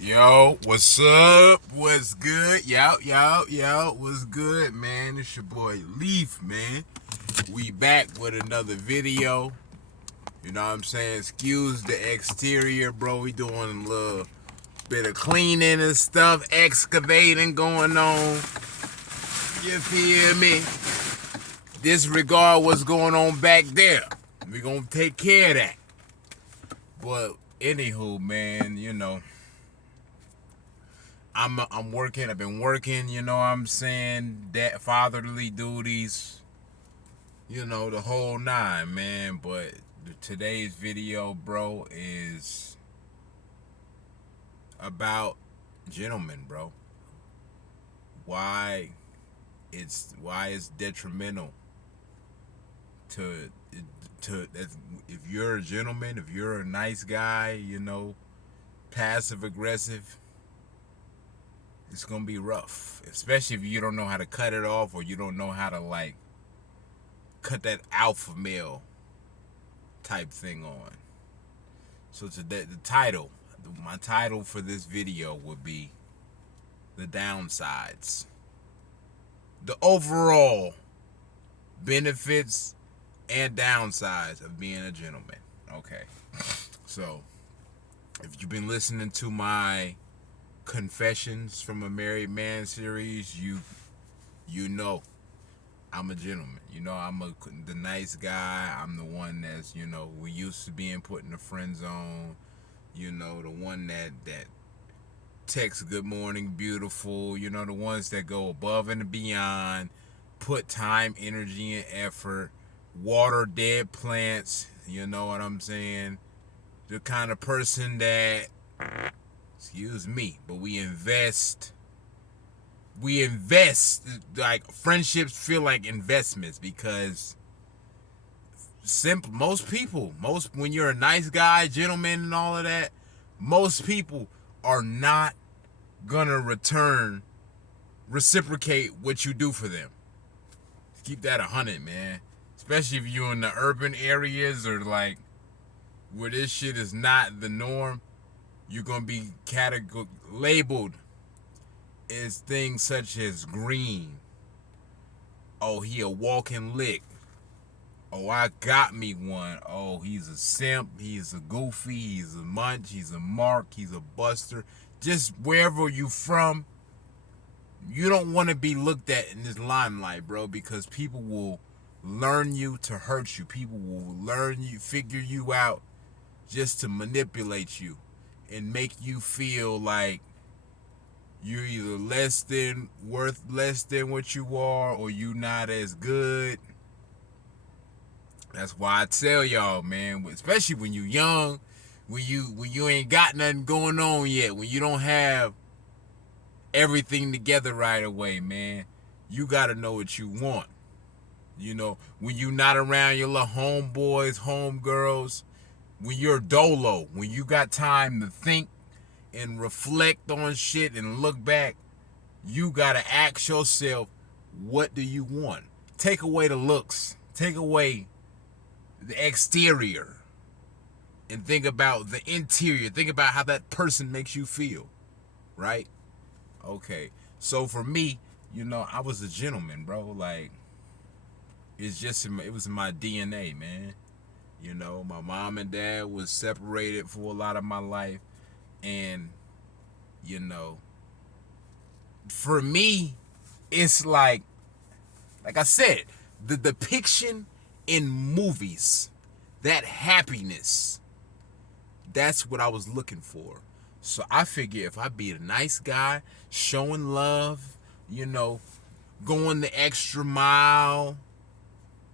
Yo, what's up? What's good? Yo, what's good, man? It's your boy Leaf, man. We back with another video. You know what I'm saying? Excuse the exterior, bro. We doing a little bit of cleaning and stuff, excavating going on. You feel me? Disregard what's going on back there. We gonna take care of that. But anywho, man, I'm working. I've been working. You know what I'm saying? That fatherly duties. The whole nine, man. But today's video, bro, is about gentlemen, bro. Why it's detrimental to if you're a gentleman, if you're a nice guy, passive aggressive, it's gonna be rough, especially if you don't know how to cut it off, or you don't know how to like cut that alpha male type thing on. So today, my title for this video would be the downsides, the overall benefits and downsides of being a gentleman. Okay, so if you've been listening to my Confessions from a Married Man series, you know I'm a gentleman. I'm the nice guy. I'm the one that's, we used to being put in the friend zone. The one that texts good morning, beautiful. The ones that go above and beyond, put time, energy, and effort, water dead plants. You know what I'm saying? The kind of person that, excuse me, but we invest, like friendships feel like investments, because most when you're a nice guy, gentleman, and all of that, most people are not gonna reciprocate what you do for them. Keep that 100, man. Especially if you're in the urban areas, or like where this shit is not the norm. You're gonna be labeled as things such as green. Oh, he a walking lick. Oh, I got me one. Oh, he's a simp. He's a goofy. He's a munch. He's a mark. He's a buster. Just wherever you from, you don't want to be looked at in this limelight, bro, because people will learn you to hurt you. People will figure you out just to manipulate you and make you feel like you're either worth less than what you are, or you not as good. That's why I tell y'all, man, especially when you young, when you ain't got nothing going on yet, when you don't have everything together right away, man, you gotta know what you want. When you not around your little homeboys, homegirls, when you're dolo, when you got time to think and reflect on shit and look back, you gotta ask yourself, what do you want? Take away the looks, take away the exterior, and think about the interior. Think about how that person makes you feel, right? Okay, so for me, I was a gentleman, bro. Like, it was in my DNA, man. My mom and dad was separated for a lot of my life, and you know, for me, it's like I said, the depiction in movies, that happiness, that's what I was looking for. So I figure if I be a nice guy, showing love, going the extra mile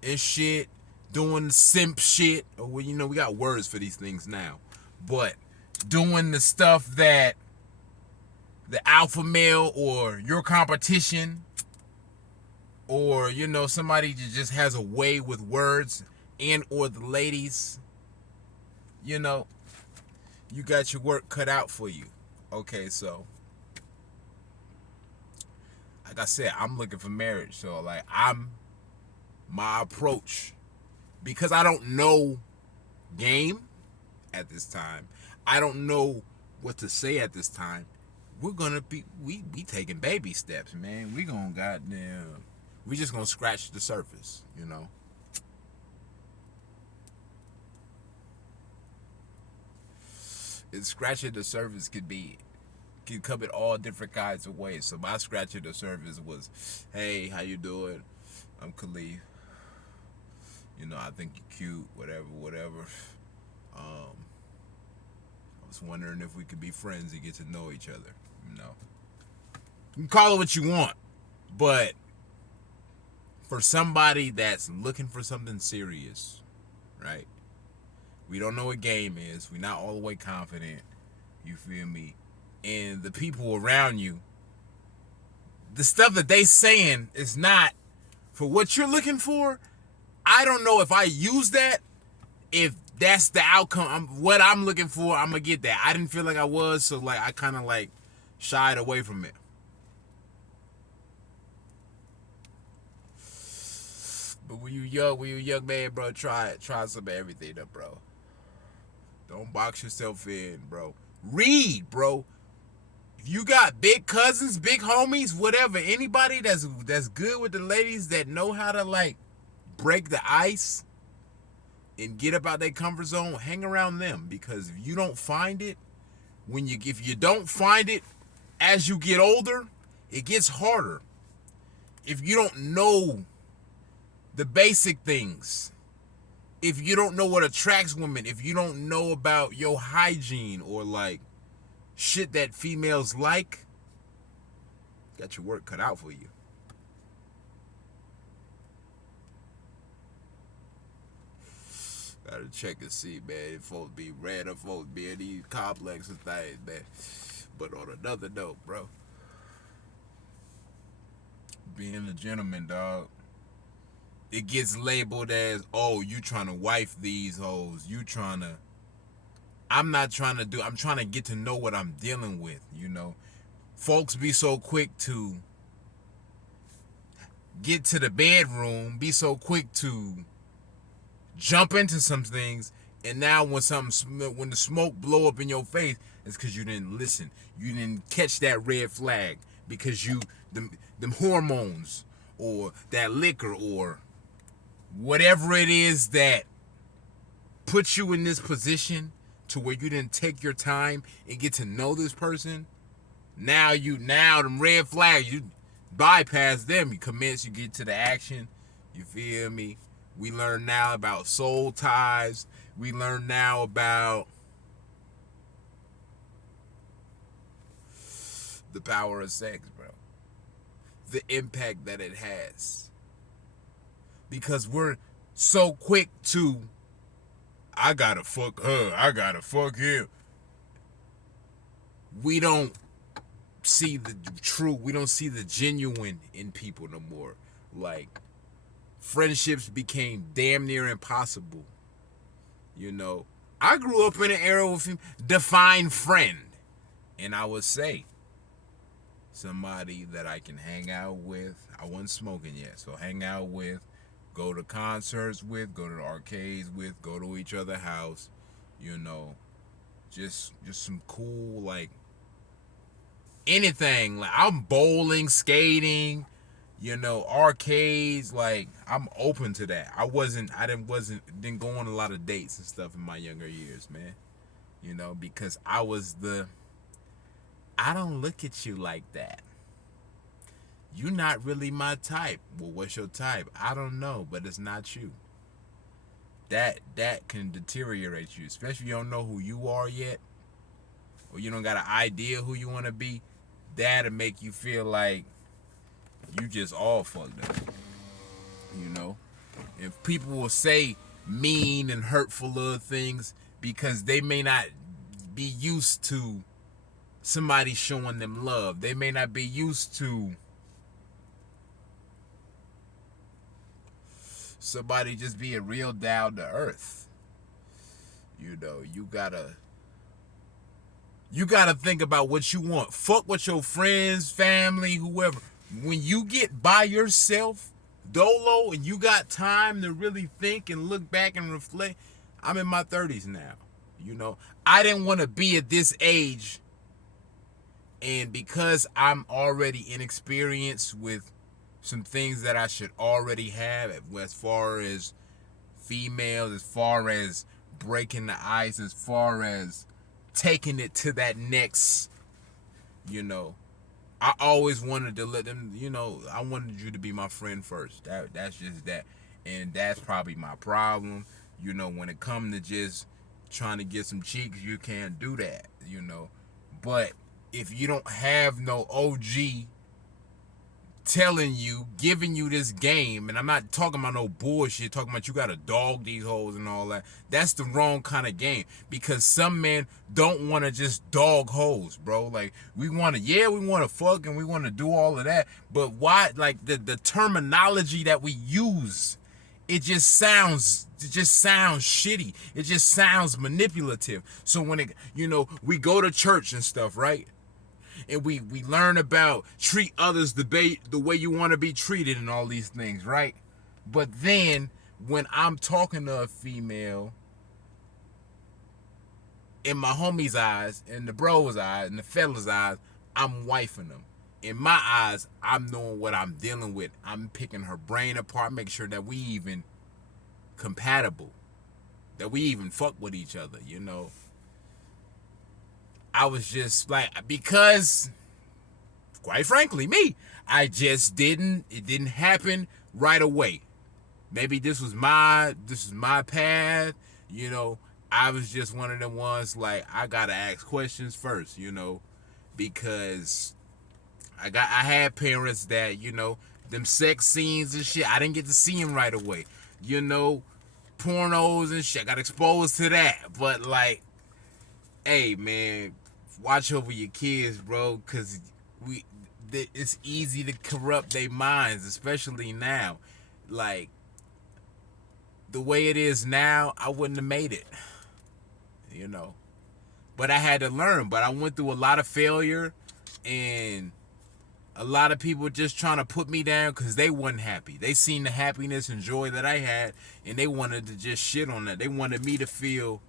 and shit, doing the simp shit, or we got words for these things now, but doing the stuff that the alpha male or your competition, or somebody that just has a way with words, and or the ladies, you know you got your work cut out for you. Okay, so like I said, I'm looking for marriage. So like, my approach, because I don't know game at this time, I don't know what to say at this time. We're gonna be we taking baby steps, man. We gonna goddamn we just gonna scratch the surface, you know. And scratching the surface can come in all different kinds of ways. So my scratching the surface was, hey, how you doing? I'm Khalif. You know, I think you're cute, whatever. I was wondering if we could be friends and get to know each other. You know, you can call it what you want, but for somebody that's looking for something serious, right? We don't know what game is. We're not all the way confident. You feel me? And the people around you, the stuff that they saying is not for what you're looking for. I don't know if I use that, if that's the outcome, what I'm looking for, I'm gonna get that. I didn't feel like I was, so like I kind of like shied away from it. But when you young man, bro, try some of everything, though, bro. Don't box yourself in, bro. Read, bro. If you got big cousins, big homies, whatever, anybody that's good with the ladies that know how to like break the ice and get up out their comfort zone, hang around them, because if you don't find it, if you don't find it as you get older, it gets harder. If you don't know the basic things, if you don't know what attracts women, if you don't know about your hygiene or like shit that females like, got your work cut out for you. Gotta check and see, man, if folks be red or folks be in these complexes things, man. But on another note, bro, being a gentleman, dog, it gets labeled as, oh, you trying to wife these hoes. I'm not trying to do, I'm trying to get to know what I'm dealing with, you know. Folks be so quick to get to the bedroom, be so quick to jump into some things, and now when the smoke blow up in your face, it's because you didn't listen. You didn't catch that red flag because them hormones or that liquor or whatever it is that puts you in this position to where you didn't take your time and get to know this person. Now them red flags, you bypass them. You commence, you get to the action. You feel me? We learn now about soul ties. We learn now about the power of sex, bro. The impact that it has. Because we're so quick to, I gotta fuck her, I gotta fuck him. We don't see the true, we don't see the genuine in people no more. Like, friendships became damn near impossible. You know, I grew up in an era with define friend. And I would say somebody that I can hang out with. I wasn't smoking yet, so hang out with, go to concerts with, go to the arcades with, go to each other's house, you know, just some cool, like, anything. Like, I'm bowling, skating, you know, arcades, like, I'm open to that. I didn't go on a lot of dates and stuff in my younger years, man. You know, because I don't look at you like that. You're not really my type. Well, what's your type? I don't know, but it's not you. That can deteriorate you, especially if you don't know who you are yet, or you don't got an idea who you want to be. That'll make you feel like you just all fucked up. You know? If people will say mean and hurtful little things because they may not be used to somebody showing them love. They may not be used to somebody just being real down to earth. You know, you gotta think about what you want. Fuck with your friends, family, whoever. When you get by yourself, dolo, and you got time to really think and look back and reflect. I'm in my 30s now. You know, I didn't want to be at this age, and because I'm already inexperienced with some things that I should already have as far as females, as far as breaking the ice, as far as taking it to that next, you know. I always wanted to let them, I wanted you to be my friend first. That's just that. And that's probably my problem. When it comes to just trying to get some cheeks, you can't do that. But if you don't have no OG telling you, giving you this game, and I'm not talking about no bullshit, talking about you gotta dog these hoes and all that. That's the wrong kind of game, because some men don't want to just dog hoes, bro. Like, we want to fuck and we want to do all of that, but why? Like, the terminology that we use, it just sounds shitty. It just sounds manipulative. So when we go to church and stuff, right? And we learn about treat others the way you want to be treated and all these things, right? But then when I'm talking to a female, in my homie's eyes, in the bro's eyes, in the fella's eyes, I'm wifing them. In my eyes, I'm knowing what I'm dealing with. I'm picking her brain apart, making sure that we even compatible, that we even fuck with each other, I was just like, because, quite frankly, it didn't happen right away. Maybe this was my path, I was just one of them ones, like, I gotta ask questions first, because I had parents that, them sex scenes and shit, I didn't get to see them right away, pornos and shit, I got exposed to that, but like, hey man, watch over your kids, bro, because it's easy to corrupt their minds, especially now. Like, the way it is now, I wouldn't have made it, but I had to learn. But I went through a lot of failure, and a lot of people just trying to put me down because they wasn't happy. They seen the happiness and joy that I had, and they wanted to just shit on that. They wanted me to feel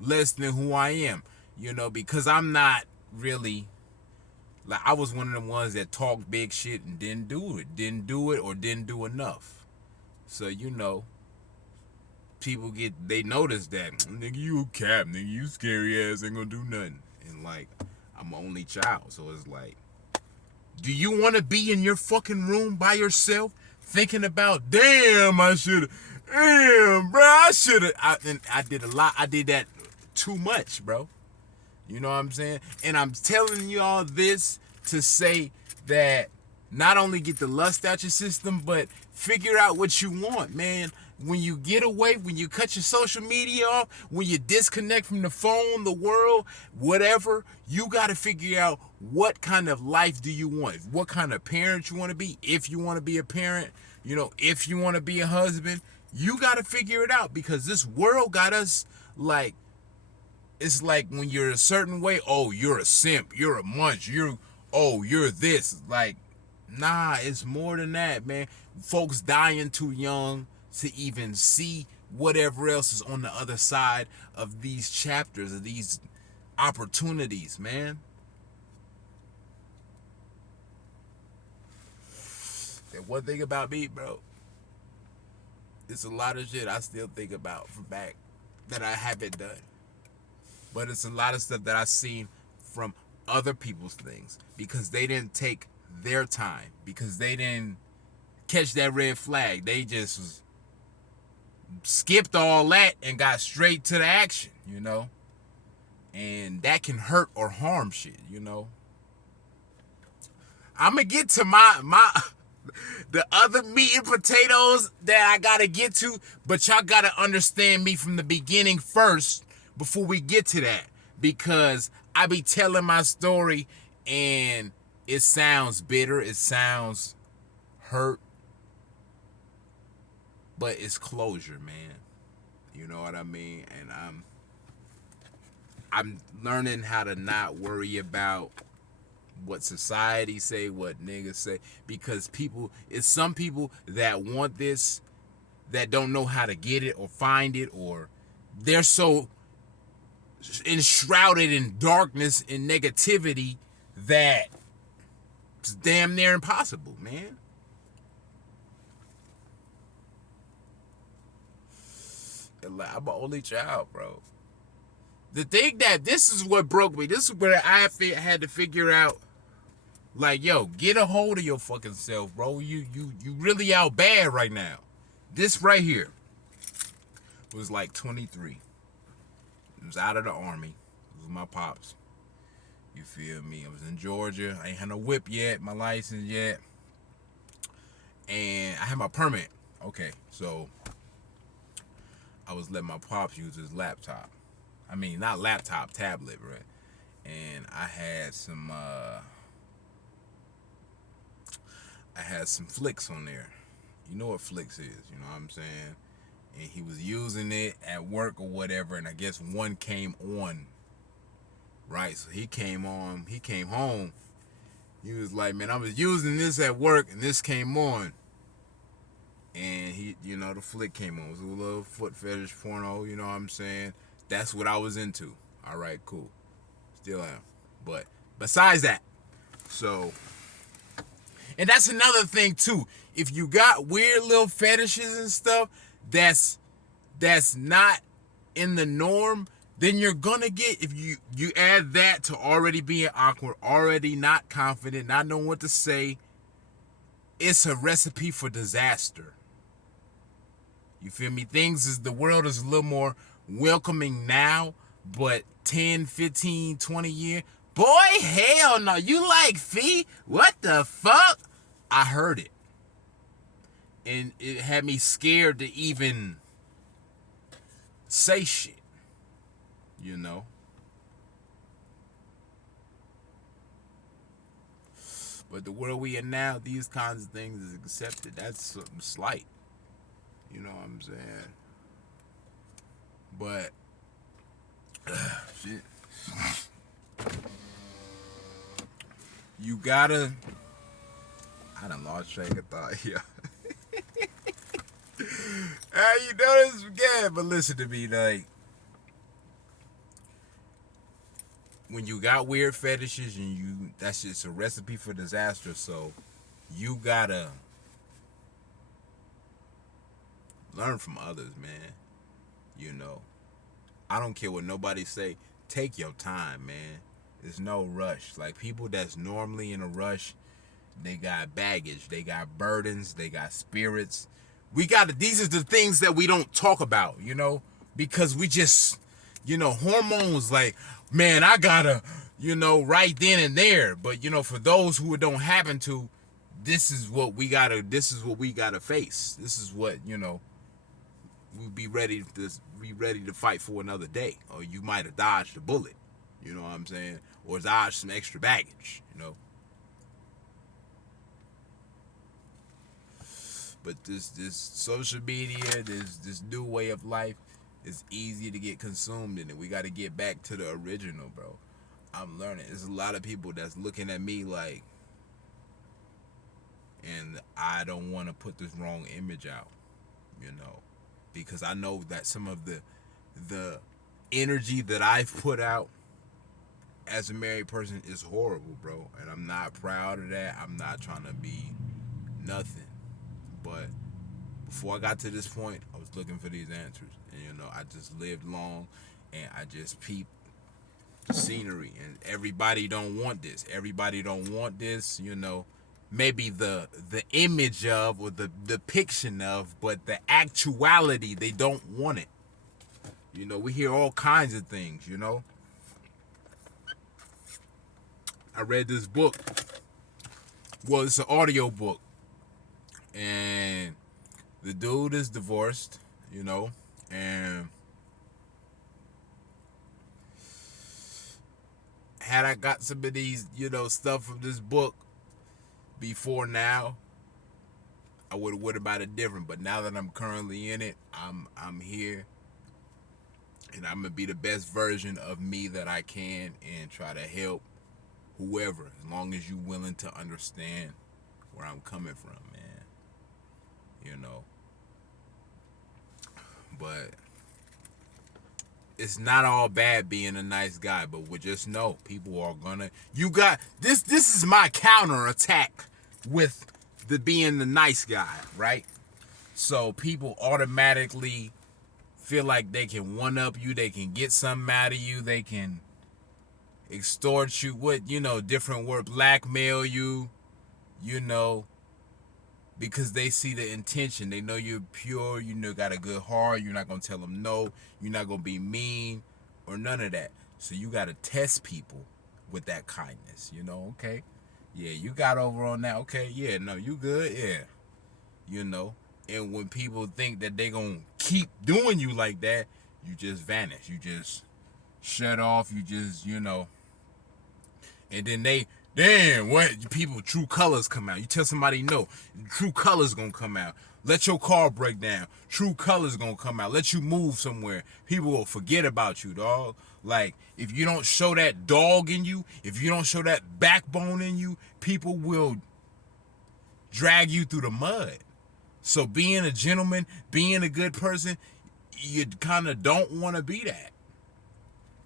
less than who I am, because I'm not really, like, I was one of the ones that talked big shit and didn't do it or didn't do enough. So, people they notice that, nigga, you a cap, nigga, you scary ass, ain't gonna do nothing. And like, I'm an only child, so it's like, do you want to be in your fucking room by yourself thinking about, damn, I should've, damn, bro, I should've, and I did a lot, I did that too much, bro. You know what I'm saying? And I'm telling you all this to say that not only get the lust out your system, but figure out what you want, man. When you get away, when you cut your social media off, when you disconnect from the phone, the world, whatever, you got to figure out what kind of life do you want? What kind of parent you want to be? If you want to be a parent, if you want to be a husband, you got to figure it out, because this world got us like, it's like when you're a certain way, oh, you're a simp, you're a munch, you're this. Like, nah, it's more than that, man. Folks dying too young to even see whatever else is on the other side of these chapters, of these opportunities, man. And one thing about me, bro, it's a lot of shit I still think about from back that I haven't done. But it's a lot of stuff that I've seen from other people's things, because they didn't take their time, because they didn't catch that red flag. They just skipped all that and got straight to the action, and that can hurt or harm shit, I'm gonna get to my the other meat and potatoes that I gotta get to, but y'all gotta understand me from the beginning first before we get to that, because I be telling my story and it sounds bitter, it sounds hurt, but it's closure, man. You know what I mean? And I'm learning how to not worry about what society say, what niggas say, because it's some people that want this, that don't know how to get it or find it, or they're so enshrouded in darkness and negativity that it's damn near impossible, man. I'm an only child, bro. The thing that this is what broke me. This is where I had to figure out. Like, yo, get a hold of your fucking self, bro. You really out bad right now. This right here was like 23. It was out of the army. It was my pops. You feel me? I was in Georgia. I ain't had no whip yet, my license yet. And I had my permit. Okay, so I was letting my pops use his laptop. I mean, not laptop, tablet, right? And I had some flicks on there. You know what flicks is, you know what I'm saying? And he was using it at work or whatever, and I guess one came on. Right, so he came home. He was like, man, I was using this at work and this came on. And he, the flick came on. It was a little foot fetish porno, you know what I'm saying? That's what I was into. All right, cool. Still am. But besides that, so, and that's another thing too. If you got weird little fetishes and stuff that's not in the norm, then you're gonna get, if you add that to already being awkward, already not confident, not knowing what to say, it's a recipe for disaster. You feel me? The world is a little more welcoming now, but 10, 15, 20 years, boy, hell no. You like feet? What the fuck? I heard it. And it had me scared to even say shit. You know? But the world we in now, these kinds of things is accepted. That's something slight. You know what I'm saying? But shit. You gotta, I done lost track of thought here. You know this again, but listen to me, like, when you got weird fetishes and that's just a recipe for disaster. So you gotta learn from others, man. I don't care what nobody say. Take your time, man. There's no rush. Like, people that's normally in a rush, they got baggage, they got burdens, they got spirits. These are the things that we don't talk about, because we just, hormones, like, man, I gotta, right then and there. But, for those who it don't happen to, this is what we gotta face. This is what, we'll be ready to fight for another day. Or you might have dodged a bullet, you know what I'm saying? Or dodged some extra baggage, But this social media, this new way of life is easy to get consumed in it. We got to get back to the original, bro. I'm learning. There's a lot of people that's looking at me like, and I don't want to put this wrong image out, because I know that some of the energy that I've put out as a married person is horrible, bro. And I'm not proud of that. I'm not trying to be nothing. But before I got to this point, I was looking for these answers. And, I just lived long and I just peeped the scenery. And everybody don't want this. Maybe the image of, or the depiction of, but the actuality, they don't want it. We hear all kinds of things, I read this book. Well, it's an audio book. And the dude is divorced, and had I got some of these, stuff from this book before now, I would have went about it different. But now that I'm currently in it, I'm here, and I'm gonna be the best version of me that I can and try to help whoever, as long as you're willing to understand where I'm coming from, man. But it's not all bad being a nice guy, but we just know people are gonna. You got this. This is my counter attack with the being the nice guy, right? So people automatically feel like they can one up you, they can get something out of you, they can extort you with, different word, blackmail you, you know, because they see the intention. They know you're pure, got a good heart, you're not gonna tell them no, you're not gonna be mean or none of that. So you gotta test people with that kindness, okay. Yeah, you got over on that, okay, yeah, no, you good, yeah. And when people think that they gonna keep doing you like that, you just vanish. You just shut off. You just, and then what people, true colors come out. You tell somebody no, true colors gonna come out. Let your car break down, true colors gonna come out. Let you move somewhere, people will forget about you, dog. Like, if you don't show that dog in you, if you don't show that backbone in you, people will drag you through the mud. So being a gentleman, being a good person, you kind of don't want to be that.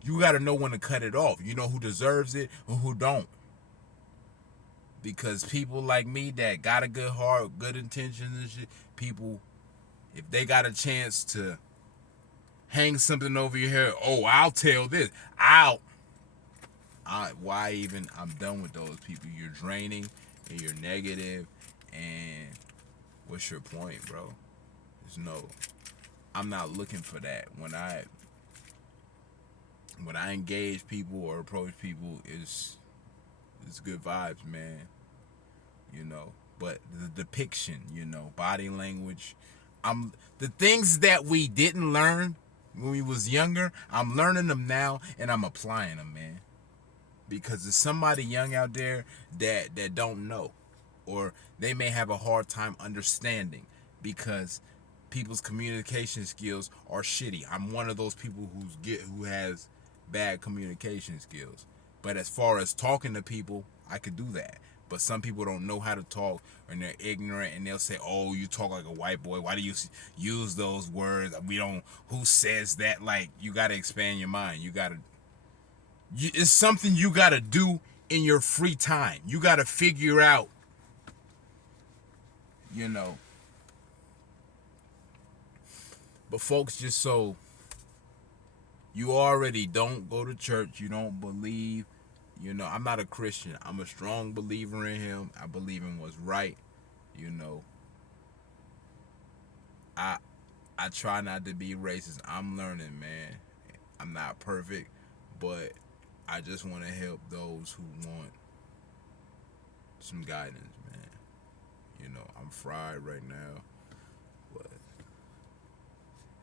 You got to know when to cut it off. You know who deserves it and who don't. Because people like me that got a good heart, good intentions and shit, people, if they got a chance to hang something over your head, I'll tell this. Why even? I'm done with those people. You're draining and you're negative, and what's your point, bro? There's no. I'm not looking for that. When I engage people or approach people, it's good vibes, man. But the depiction, body language, the things that we didn't learn when we was younger, I'm learning them now and I'm applying them, man. Because there's somebody young out there that don't know, or they may have a hard time understanding because people's communication skills are shitty. I'm one of those people who has bad communication skills. But as far as talking to people, I could do that. But some people don't know how to talk, and they're ignorant, and they'll say, you talk like a white boy. Why do you use those words? Who says that? Like, you got to expand your mind. It's something you got to do in your free time. You got to figure out, But folks just you already don't go to church. You don't believe. I'm not a Christian. I'm a strong believer in him. I believe in what's right. I try not to be racist. I'm learning, man. I'm not perfect, but I just want to help those who want some guidance, man. I'm fried right now, but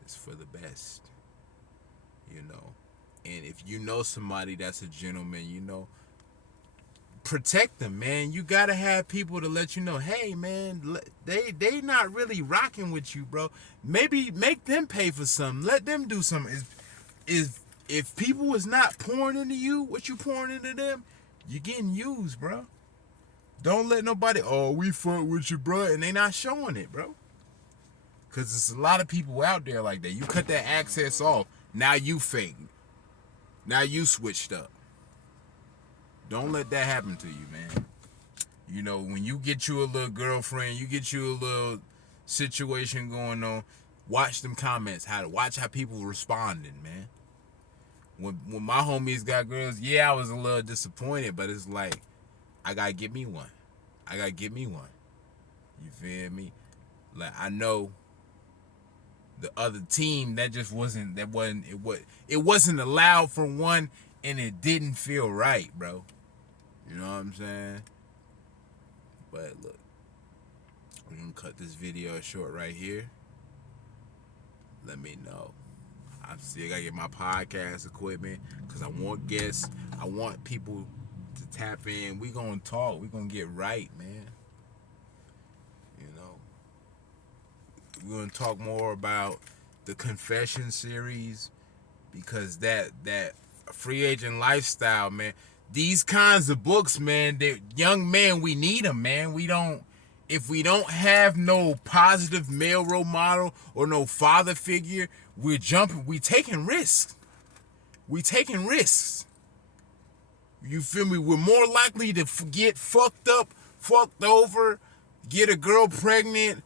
it's for the best. And if you know somebody that's a gentleman, protect them, man. You gotta have people to let you know, hey, man, they not really rocking with you, bro. Maybe make them pay for something. Let them do something. If people is not pouring into you what you pouring into them, you're getting used, bro. Don't let nobody, we fuck with you, bro, and they not showing it, bro. Because there's a lot of people out there like that. You cut that access off, now you fake. Now you switched up. Don't let that happen to you, man. When you get you a little girlfriend, you get you a little situation going on, watch them comments, watch how people responding, man. When my homies got girls, I was a little disappointed, but it's like, I gotta get me one. You feel me? Like, I know the other team it wasn't allowed for one, and it didn't feel right, bro. You know what I'm saying? But look, we're gonna cut this video short right here. Let me know. I still gotta get my podcast equipment because I want guests. I want people to tap in. We gonna talk. We gonna get right, man. We're gonna talk more about the Confession series, because that free agent lifestyle, man. These kinds of books, man. Young men, we need them, man. If we don't have no positive male role model or no father figure, we taking risks. We taking risks. You feel me? We're more likely to get fucked up, fucked over, get a girl pregnant,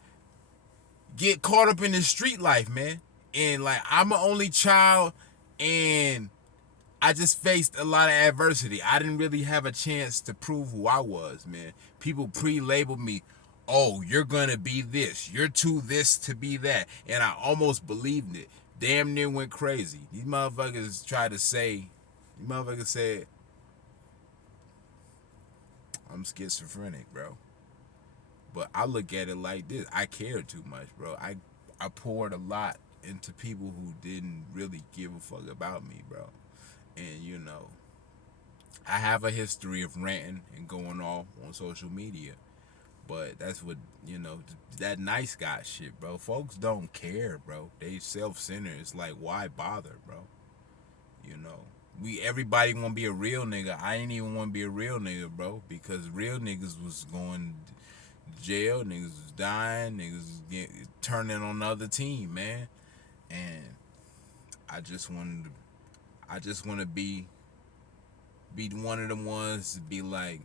get caught up in the street life, man. And like, I'm an only child, and I just faced a lot of adversity. I didn't really have a chance to prove who I was, man. People pre-labeled me, oh, you're gonna be this, you're too this to be that. And I almost believed it. Damn near went crazy. These motherfuckers said, I'm schizophrenic, bro. But I look at it like this. I cared too much, bro. I poured a lot into people who didn't really give a fuck about me, bro. And you know, I have a history of ranting and going off on social media. But that's what, you know, that nice guy shit, bro. Folks don't care, bro. They self-centered. It's like, why bother, bro? You know, everybody want to be a real nigga. I ain't even want to be a real nigga, bro, because real niggas was going to jail, niggas was dying, niggas was turning on the other team, man. And I just want to be one of the ones to be like,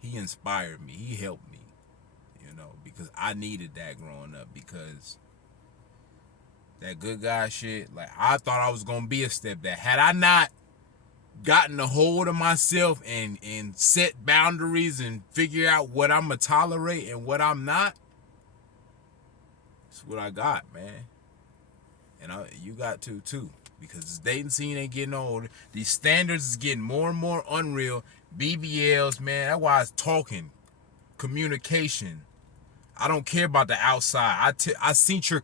he inspired me, he helped me, you know, because I needed that growing up, because that good guy shit, like, I thought I was gonna be a stepdad. Had I not gotten a hold of myself and set boundaries and figure out what I'm gonna tolerate and what I'm not, that's what I got, man. And you got to too, because this dating scene ain't getting older. These standards is getting more and more unreal. BBLs, man, that's why it's talking, communication. I don't care about the outside. I seen your